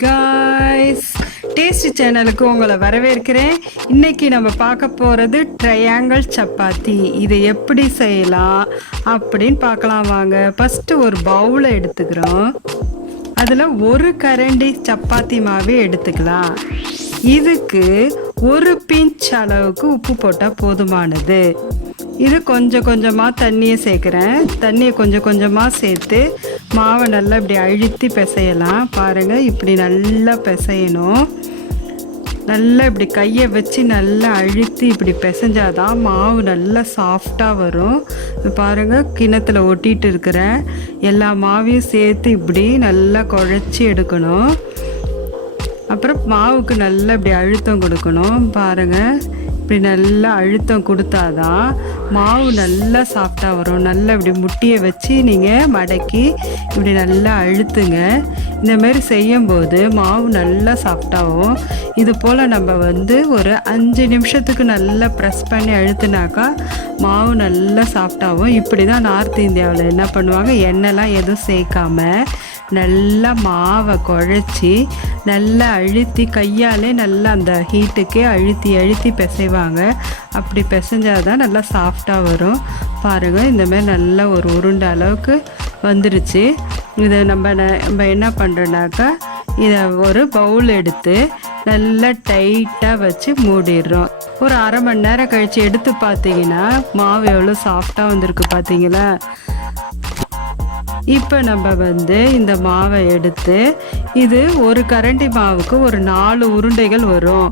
guys, taste சேனலுக்கு உங்களை வரவேற்கிறேன். இன்னைக்கு நம்ம பார்க்க போகிறது ட்ரையாங்கிள் சப்பாத்தி. இதை எப்படி செய்யலாம் அப்படின்னு பார்க்கலாம் வாங்க. ஃபஸ்ட்டு ஒரு பவுலை எடுத்துக்கிறோம். அதில் ஒரு கரண்டி சப்பாத்தி மாவு எடுத்துக்கலாம். இதுக்கு ஒரு பிஞ்ச் அளவுக்கு உப்பு போட்டால் போதுமானது. இது கொஞ்சம் கொஞ்சமாக தண்ணியை சேர்க்குறேன். தண்ணியை கொஞ்சம் கொஞ்சமாக சேர்த்து மாவை நல்லா இப்படி அழுத்தி பிசையலாம். பாருங்கள், இப்படி நல்லா பிசையணும். நல்லா இப்படி கையை வச்சு நல்லா அழுத்தி இப்படி பிசைஞ்சாதான் மாவு நல்லா சாஃப்டாக வரும். பாருங்கள், கிணத்துல ஒட்டிகிட்டு இருக்கிற எல்லா மாவையும் சேர்த்து இப்படி நல்லா குழச்சி எடுக்கணும். அப்புறம் மாவுக்கு நல்லா இப்படி அழுத்தம் கொடுக்கணும். பாருங்கள், இப்படி நல்லா அழுத்தம் கொடுத்தாதான் மாவு நல்லா சாஃப்டாக வரும். நல்லா இப்படி முட்டியை வச்சு நீங்கள் மடக்கி இப்படி நல்லா அழுத்துங்க. இந்தமாரி செய்யும்போது மாவு நல்லா சாஃப்டாகும். இது போல் நம்ம ஒரு 5 நிமிஷத்துக்கு நல்லா ப்ரெஸ் பண்ணி அழுத்தினாக்கா மாவு நல்லா சாஃப்டாகும். இப்படி தான் நார்த் இந்தியாவில் என்ன பண்ணுவாங்க, எண்ணெய்லாம் எதுவும் சேர்க்காம நல்லா மாவை குழச்சி நல்லா அழுத்தி கையாலே நல்லா அந்த ஹீட்டுக்கே அழுத்தி அழுத்தி பிசைவாங்க. அப்படி பிசைஞ்சாதான் நல்லா சாஃப்டாக வரும். பாருங்கள், இந்தமாதிரி நல்லா ஒரு உருண்டை அளவுக்கு வந்துருச்சு. இதை நம்ம என்ன பண்ணுறோன்னாக்கா, இதை ஒரு பவுல் எடுத்து நல்லா டைட்டாக வச்சு மூடிடுறோம். ஒரு அரை மணி நேரம் கழித்து எடுத்து பார்த்தீங்கன்னா மாவு எவ்வளோ சாஃப்டாக வந்திருக்கு பார்த்தீங்களா. இப்போ நம்ம இந்த மாவை எடுத்து, இது ஒரு கரண்டி மாவுக்கு ஒரு 4 உருண்டைகள் வரும்.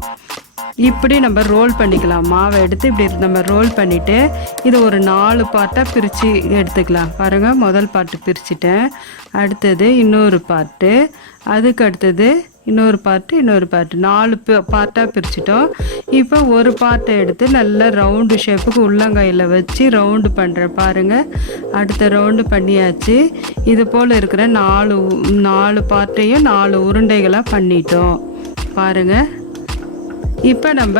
இப்படி நம்ம ரோல் பண்ணிக்கலாம். மாவை எடுத்து இப்படி நம்ம ரோல் பண்ணிவிட்டு இது ஒரு 4 பார்ட்டாக பிரித்து எடுத்துக்கலாம். பாருங்கள், முதல் பார்ட்டு பிரிச்சுட்டேன். அடுத்தது இன்னொரு பார்ட்டு, அதுக்கு அடுத்தது இன்னொரு பார்ட்டு 4 பார்ட்டாக பிரிச்சுட்டோம். இப்போ ஒரு பார்ட்டை எடுத்து நல்லா ரவுண்டு ஷேப்புக்கு உள்ளங்கையில் வச்சு ரவுண்டு பண்ணுறேன். பாருங்கள், அடுத்த ரவுண்டு பண்ணியாச்சு. இது போல் இருக்கிற 4 பார்ட்டையும் 4 உருண்டைகளாக பண்ணிட்டோம். பாருங்கள், இப்போ நம்ம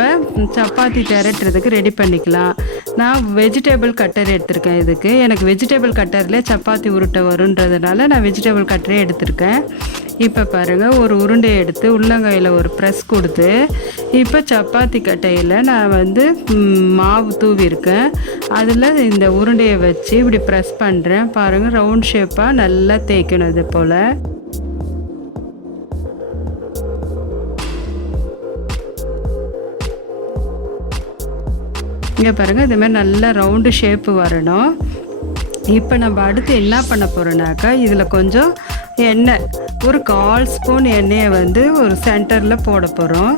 சப்பாத்தி திரட்டுறதுக்கு ரெடி பண்ணிக்கலாம். நான் வெஜிடபிள் கட்டர் எடுத்திருக்கேன். இதுக்கு எனக்கு வெஜிடபிள் கட்டரில் சப்பாத்தி உருட்டை வருன்றதுனால நான் வெஜிடபிள் கட்டரே எடுத்திருக்கேன். இப்போ பாருங்கள், ஒரு உருண்டையை எடுத்து உள்ளங்கையில் ஒரு ப்ரெஸ் கொடுத்து, இப்போ சப்பாத்தி கட்டையில் நான் மாவு தூவிருக்கேன். அதில் இந்த உருண்டையை வச்சு இப்படி ப்ரெஸ் பண்ணுறேன். பாருங்கள், ரவுண்ட் ஷேப்பாக நல்லா தேய்க்கணும். இது போல் இங்கே பாருங்கள், இதுமாதிரி நல்லா ரவுண்டு ஷேப்பு வரணும். இப்போ நம்ம அடுத்து என்ன பண்ண போகிறோன்னாக்கா, இதில் கொஞ்சம் எண்ணெய், ஒரு 1/4 ஸ்பூன் எண்ணெயை ஒரு சென்டரில் போட போகிறோம்.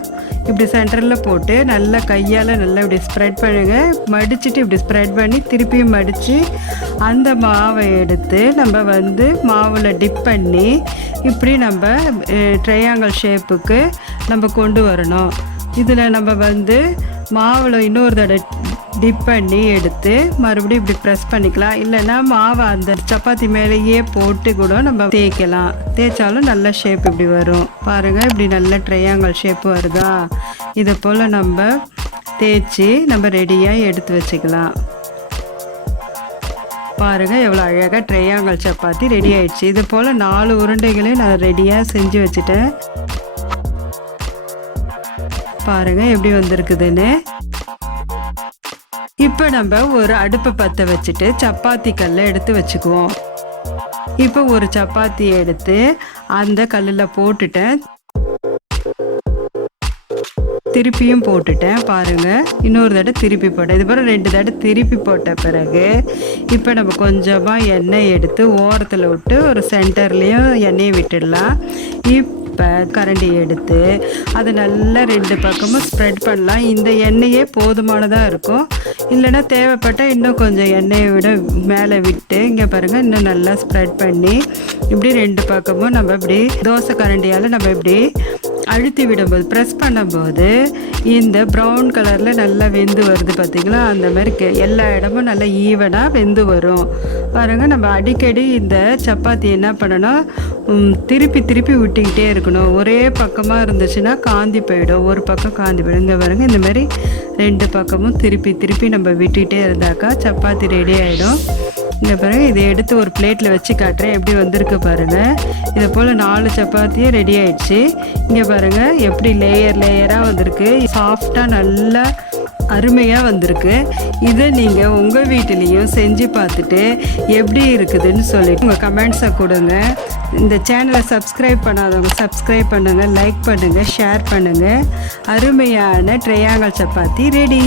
இப்படி சென்டரில் போட்டு நல்லா கையால் நல்லா இப்படி ஸ்ப்ரெட் பண்ணுங்க. மடிச்சுட்டு இப்படி ஸ்ப்ரெட் பண்ணி திருப்பியும் மடித்து அந்த மாவை எடுத்து நம்ம மாவில் டிப் பண்ணி இப்படி நம்ம ட்ரையாங்கிள் ஷேப்புக்கு நம்ம கொண்டு வரணும். இதில் நம்ம மாவில் இன்னொரு தடவை டிப் பண்ணி எடுத்து மறுபடியும் இப்படி ப்ரெஸ் பண்ணிக்கலாம். இல்லைன்னா மாவை அந்த சப்பாத்தி மேலேயே போட்டு கூட நம்ம தேய்க்கலாம். தேய்ச்சாலும் நல்ல ஷேப் இப்படி வரும். பாருங்கள், இப்படி நல்ல ட்ரையாங்கிள் ஷேப் வருதா. இதை போல் நம்ம தேய்ச்சி நம்ம ரெடியாக எடுத்து வச்சுக்கலாம். பாருங்கள், எவ்வளோ அழகாக ட்ரையாங்கிள் சப்பாத்தி ரெடி ஆயிடுச்சு. இது போல் 4 உருண்டைகளையும் நான் ரெடியாக செஞ்சு வச்சுட்டேன். பாருங்கள் எப்படி வந்திருக்குதுன்னு. இப்போ நம்ம ஒரு அடுப்பை பற்ற வச்சுட்டு சப்பாத்தி கல்லை எடுத்து வச்சுக்குவோம். இப்போ ஒரு சப்பாத்தியை எடுத்து அந்த கல்லில் போட்டுட்டேன். திருப்பியும் போட்டுட்டேன். பாருங்கள், இன்னொரு தடவை திருப்பி போட்டேன். இது போல் 2 தடவை திருப்பி போட்ட பிறகு இப்போ நம்ம கொஞ்சமாக எண்ணெய் எடுத்து ஓரத்தில் விட்டு ஒரு சென்டர்லேயும் எண்ணெயை விட்டுடலாம். இப்போ கரண்டி எடுத்து அதை நல்லா 2 பக்கமும் ஸ்ப்ரெட் பண்ணலாம். இந்த எண்ணெயே போதுமானதாக இருக்கும். இல்லைன்னா தேவைப்பட்டால் இன்னும் கொஞ்சம் எண்ணெயை விட மேலே விட்டு இங்கே பாருங்கள், இன்னும் நல்லா ஸ்ப்ரெட் பண்ணி இப்படி 2 பக்கமும் நம்ம இப்படி தோசை கரண்டியால் நம்ம இப்படி அழுத்தி விடும்போது ப்ரெஸ் பண்ணும்போது இந்த ப்ரௌன் கலரில் நல்லா வெந்து வருது பார்த்திங்களா. அந்த மாதிரி எல்லா இடமும் நல்லா ஈவனாக வெந்து வரும். பாருங்கள், நம்ம அடிக்கடி இந்த சப்பாத்தி என்ன பண்ணணும், திருப்பி திருப்பி விட்டுக்கிட்டே இருக்கணும். ஒரே பக்கமாக இருந்துச்சுன்னா காந்தி போயிடும், ஒரு பக்கம் காந்தி போயிடும். இங்கே பாருங்கள், இந்த மாதிரி 2 பக்கமும் திருப்பி திருப்பி நம்ம விட்டுக்கிட்டே இருந்தாக்கா சப்பாத்தி ரெடி ஆகிடும். இங்கே பாருங்கள், இதை எடுத்து ஒரு பிளேட்டில் வச்சு காட்டுறேன் எப்படி வந்திருக்கு பாருங்கள். இதை போல் 4 சப்பாத்தியும் ரெடி ஆயிடுச்சு. இங்கே பாருங்கள் எப்படி லேயராக வந்திருக்கு, சாஃப்டாக நல்லா அருமையாக வந்திருக்கு. இதை நீங்கள் உங்கள் வீட்டிலையும் செஞ்சு பார்த்துட்டு எப்படி இருக்குதுன்னு சொல்லிட்டு உங்கள் கமெண்ட்ஸை கொடுங்க. இந்த சேனலை சப்ஸ்கிரைப் பண்ணாதவங்க சப்ஸ்கிரைப் பண்ணுங்கள், லைக் பண்ணுங்கள், ஷேர் பண்ணுங்கள். அருமையான ட்ரையாங்கிள் சப்பாத்தி ரெடி.